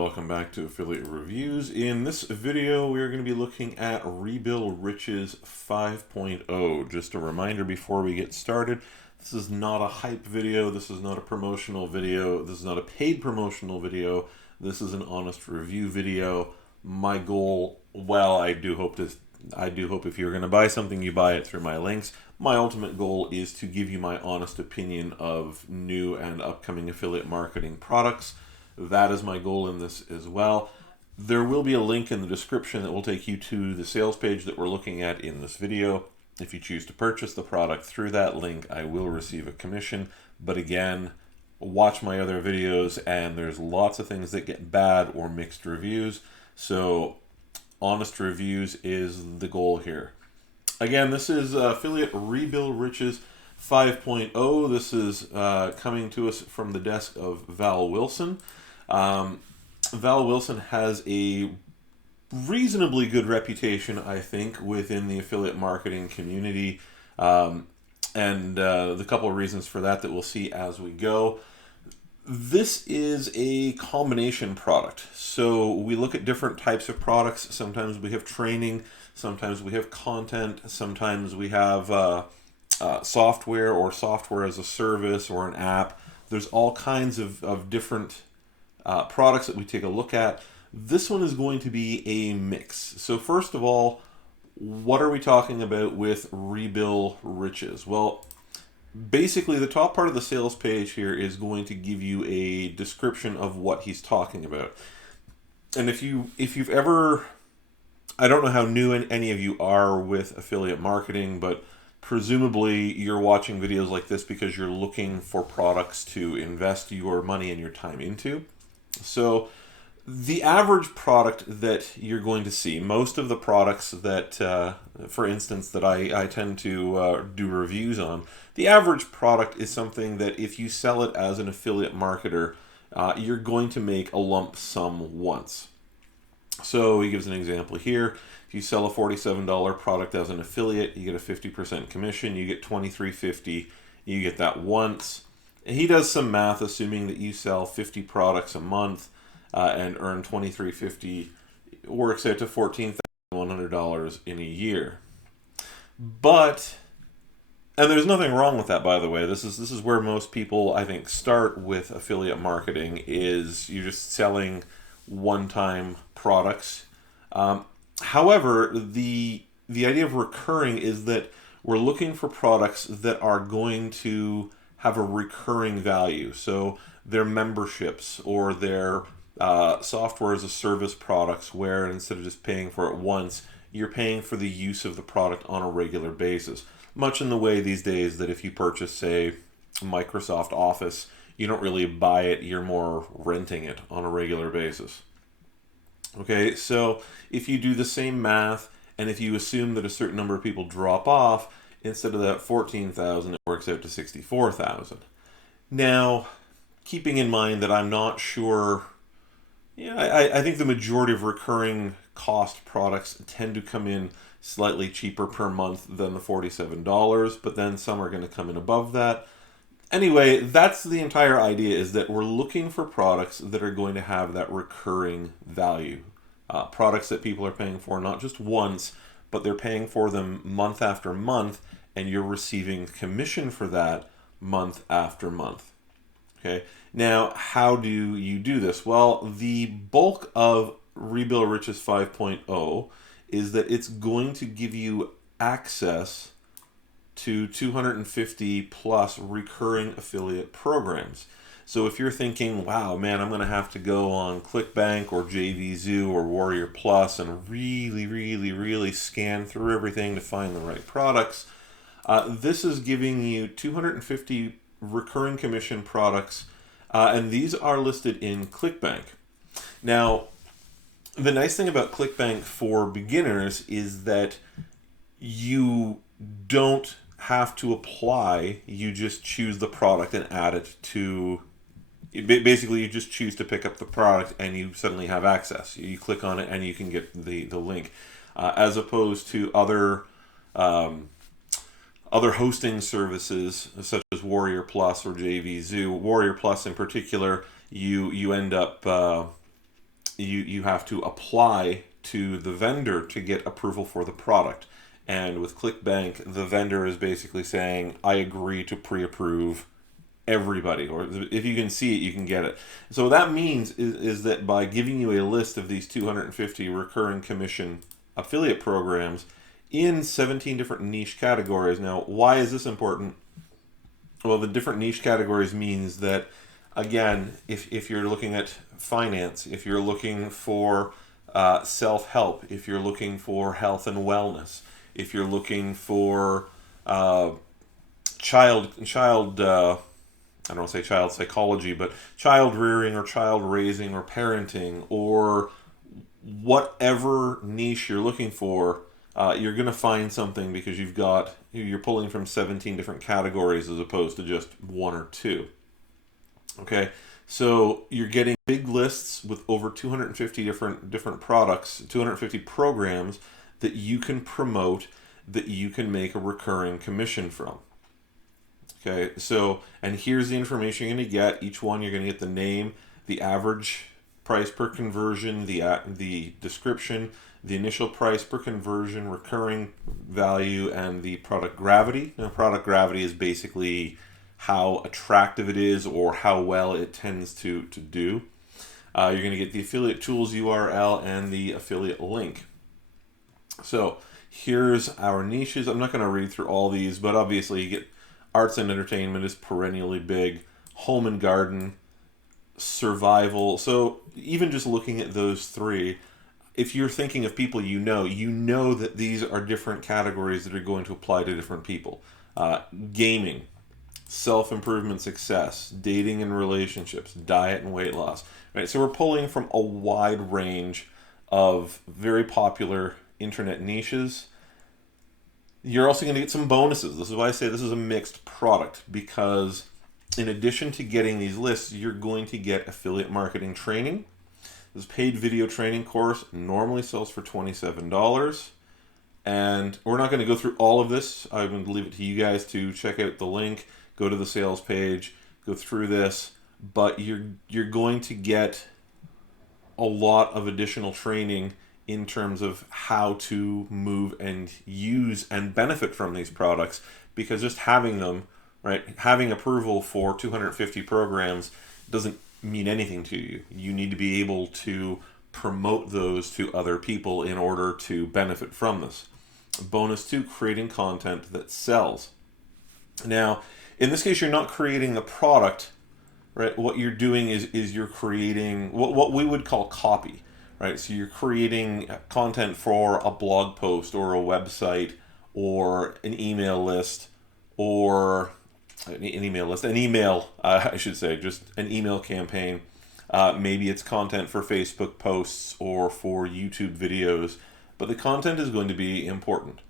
welcome back to Affiliate Reviews. In this video, we are going to be looking at Rebill Riches 5.0. Just a reminder before we get started, this is not a hype video, this is not a promotional video, this is not a paid promotional video, this is an honest review video. My goal, well, I do hope if you're going to buy something, you buy it through my links. My ultimate goal is to give you my honest opinion of new and upcoming affiliate marketing products. That is my goal in this as well. There will be a link in the description that will take you to the sales page that we're looking at in this video. If you choose to purchase the product through that link, I will receive a commission. But again, watch my other videos, and there's lots of things that get bad or mixed reviews. So honest reviews is the goal here. Again, this is affiliate Rebill Riches 5.0. This is coming to us from the desk of Val Wilson. Val Wilson has a reasonably good reputation, I think, within the affiliate marketing community. And the couple of reasons for that we'll see as we go. This is a combination product. So we look at different types of products. Sometimes we have training, sometimes we have content, sometimes we have software or software as a service or an app. There's all kinds of different products that we take a look at. This one is going to be a mix. So first of all, what are we talking about with Rebill Riches? Well, basically the top part of the sales page here is going to give you a description of what he's talking about. And if you've ever, I don't know how new any of you are with affiliate marketing, but presumably you're watching videos like this because you're looking for products to invest your money and your time into. So the average product that you're going to see, most of the products that, for instance, that I tend to do reviews on, the average product is something that if you sell it as an affiliate marketer, you're going to make a lump sum once. So he gives an example here. If you sell a $47 product as an affiliate, you get a 50% commission, you get $23.50, you get that once. And he does some math, assuming that you sell 50 products a month and earn $23.50, works out to $14,100 in a year. But, and there's nothing wrong with that, by the way. This is where most people, I think, start with affiliate marketing, is you're just selling one-time products. However, the idea of recurring is that we're looking for products that are going to have a recurring value. So their memberships or their software as a service products, where instead of just paying for it once, you're paying for the use of the product on a regular basis. Much in the way these days that if you purchase, say, Microsoft Office, you don't really buy it, you're more renting it on a regular basis. Okay, so if you do the same math, and if you assume that a certain number of people drop off, instead of that 14,000, it works out to 64,000. Now, keeping in mind that I'm not sure, I think the majority of recurring cost products tend to come in slightly cheaper per month than the $47, but then some are going to come in above that. Anyway, that's the entire idea, is that we're looking for products that are going to have that recurring value. Products that people are paying for not just once, but they're paying for them month after month, and you're receiving commission for that month after month. Okay. Now, how do you do this? Well, the bulk of Rebill Riches 5.0 is that it's going to give you access to 250 plus recurring affiliate programs. So if you're thinking, wow, man, I'm going to have to go on ClickBank or JVZoo or Warrior Plus and really scan through everything to find the right products, this is giving you 250 recurring commission products, and these are listed in ClickBank. Now, the nice thing about ClickBank for beginners is that you don't have to apply, you just choose the product and add it to, basically you just choose to pick up the product and you suddenly have access. You click on it and you can get the link, as opposed to other hosting services such as Warrior Plus or JVZoo. Warrior Plus in particular, you end up you have to apply to the vendor to get approval for the product. And with ClickBank, the vendor is basically saying, I agree to pre-approve everybody, or if you can see it, you can get it. So what that means is that by giving you a list of these 250 recurring commission affiliate programs in 17 different niche categories. Now, why is this important? Well, the different niche categories means that, again, if you're looking at finance, if you're looking for self-help, if you're looking for health and wellness, if you're looking for child I don't want to say child psychology, but child rearing or child raising or parenting or whatever niche you're looking for, you're going to find something because you're pulling from 17 different categories as opposed to just one or two. Okay, so you're getting big lists with over 250 different products, 250 programs that you can promote, that you can make a recurring commission from. Okay, so, and here's the information you're going to get. Each one you're going to get the name, the average price per conversion, the description, the initial price per conversion, recurring value, and the product gravity. Now, product gravity is basically how attractive it is or how well it tends to do. You're going to get the affiliate tools URL and the affiliate link. So here's our niches. I'm not going to read through all these, but obviously you get arts and entertainment is perennially big, home and garden, survival. So even just looking at those three, if you're thinking of people you know that these are different categories that are going to apply to different people. Gaming, self-improvement, success, dating and relationships, diet and weight loss. Right? So we're pulling from a wide range of very popular internet niches. You're also going to get some bonuses. This is why I say this is a mixed product, because in addition to getting these lists, you're going to get affiliate marketing training. This paid video training course normally sells for $27. And we're not going to go through all of this. I'm going to leave it to you guys to check out the link, go to the sales page, go through this. But you're going to get a lot of additional training in terms of how to move and use and benefit from these products, because just having them, right, having approval for 250 programs doesn't mean anything to you. You need to be able to promote those to other people in order to benefit from this. Bonus 2, creating content that sells. Now, in this case, you're not creating the product, right? What you're doing is you're creating what we would call copy. Right, so you're creating content for a blog post or a website or an email list or an email, I should say, just an email campaign. Maybe it's content for Facebook posts or for YouTube videos, but the content is going to be important.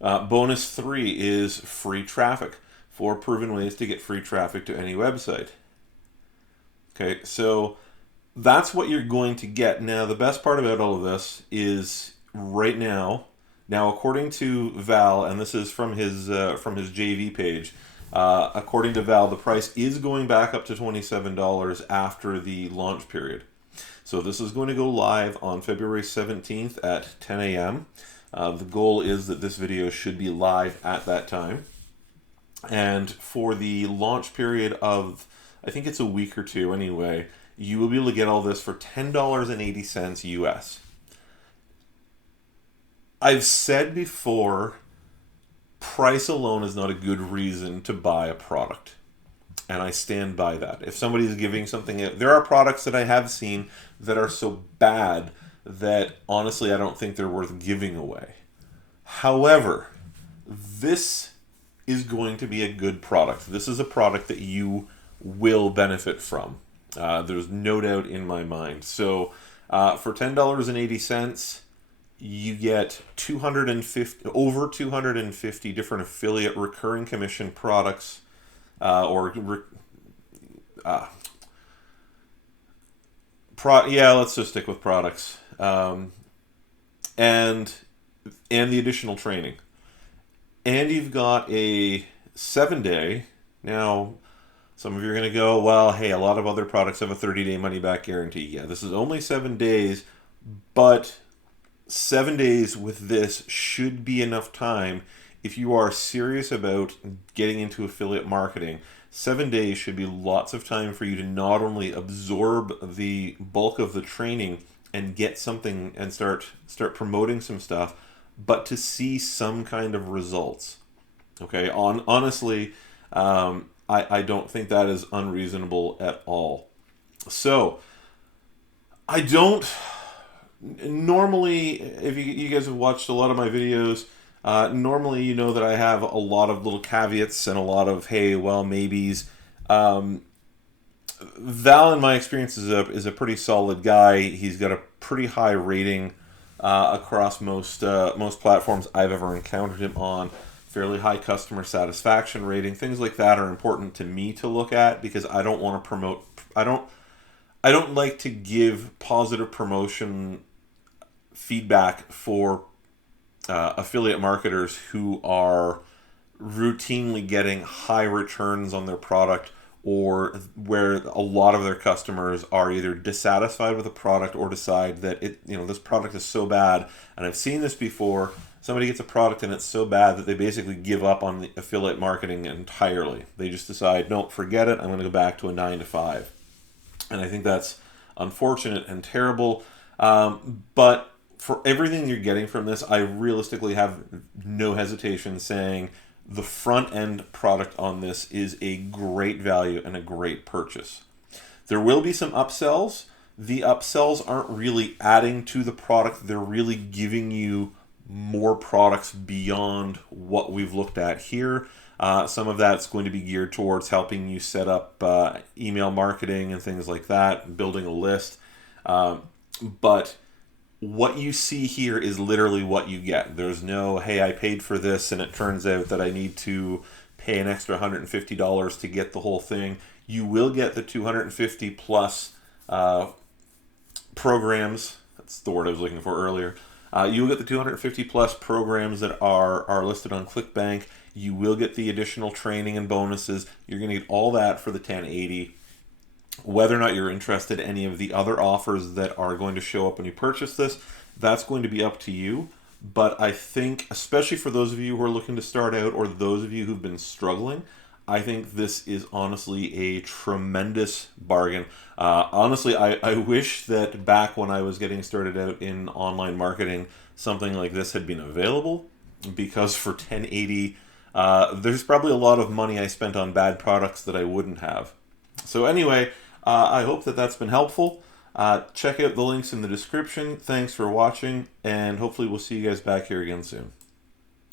Bonus 3 is free traffic, 4 proven ways to get free traffic to any website. Okay, so that's what you're going to get. Now, the best part about all of this is right now, according to Val, and this is from his JV page, according to Val, the price is going back up to $27 after the launch period. So this is going to go live on February 17th at 10 a.m. The goal is that this video should be live at that time. And for the launch period of, I think it's a week or two anyway, you will be able to get all this for $10.80 US. I've said before, price alone is not a good reason to buy a product. And I stand by that. If somebody is giving something, there are products that I have seen that are so bad that honestly I don't think they're worth giving away. However, this is going to be a good product. This is a product that you will benefit from. There's no doubt in my mind. So for $10.80, you get over 250 different affiliate recurring commission products, let's just stick with products, and the additional training. And you've got a 7-day now. Some of you are going to go, well, hey, a lot of other products have a 30-day money-back guarantee. Yeah, this is only 7 days, but 7 days with this should be enough time if you are serious about getting into affiliate marketing. 7 days should be lots of time for you to not only absorb the bulk of the training and get something and start promoting some stuff, but to see some kind of results. Okay, honestly, I don't think that is unreasonable at all. So, I don't normally, if you guys have watched a lot of my videos, normally you know that I have a lot of little caveats and a lot of, hey, well, maybes. Val, in my experience, is a pretty solid guy. He's got a pretty high rating across most platforms I've ever encountered him on. Fairly high customer satisfaction rating. Things like that are important to me to look at because I don't want to promote. I don't like to give positive promotion feedback for affiliate marketers who are routinely getting high returns on their product, or where a lot of their customers are either dissatisfied with the product or decide that this product is so bad. And I've seen this before. Somebody gets a product and it's so bad that they basically give up on the affiliate marketing entirely. They just decide, no, forget it. I'm going to go back to a 9 to 5. And I think that's unfortunate and terrible. But for everything you're getting from this, I realistically have no hesitation saying the front end product on this is a great value and a great purchase. There will be some upsells. The upsells aren't really adding to the product. They're really giving you more products beyond what we've looked at here. Some of that's going to be geared towards helping you set up email marketing and things like that, building a list. But what you see here is literally what you get. There's no, hey, I paid for this and it turns out that I need to pay an extra $150 to get the whole thing. You will get the 250 plus programs. That's the word I was looking for earlier. You will get the 250 plus programs that are listed on ClickBank. You will get the additional training and bonuses. You're going to get all that for the 1080. Whether or not you're interested in any of the other offers that are going to show up when you purchase this, that's going to be up to you. But I think, especially for those of you who are looking to start out or those of you who've been struggling, I think this is honestly a tremendous bargain. Honestly, I wish that back when I was getting started out in online marketing, something like this had been available, because for 1080, there's probably a lot of money I spent on bad products that I wouldn't have. So anyway, I hope that that's been helpful. Check out the links in the description. Thanks for watching, and hopefully we'll see you guys back here again soon.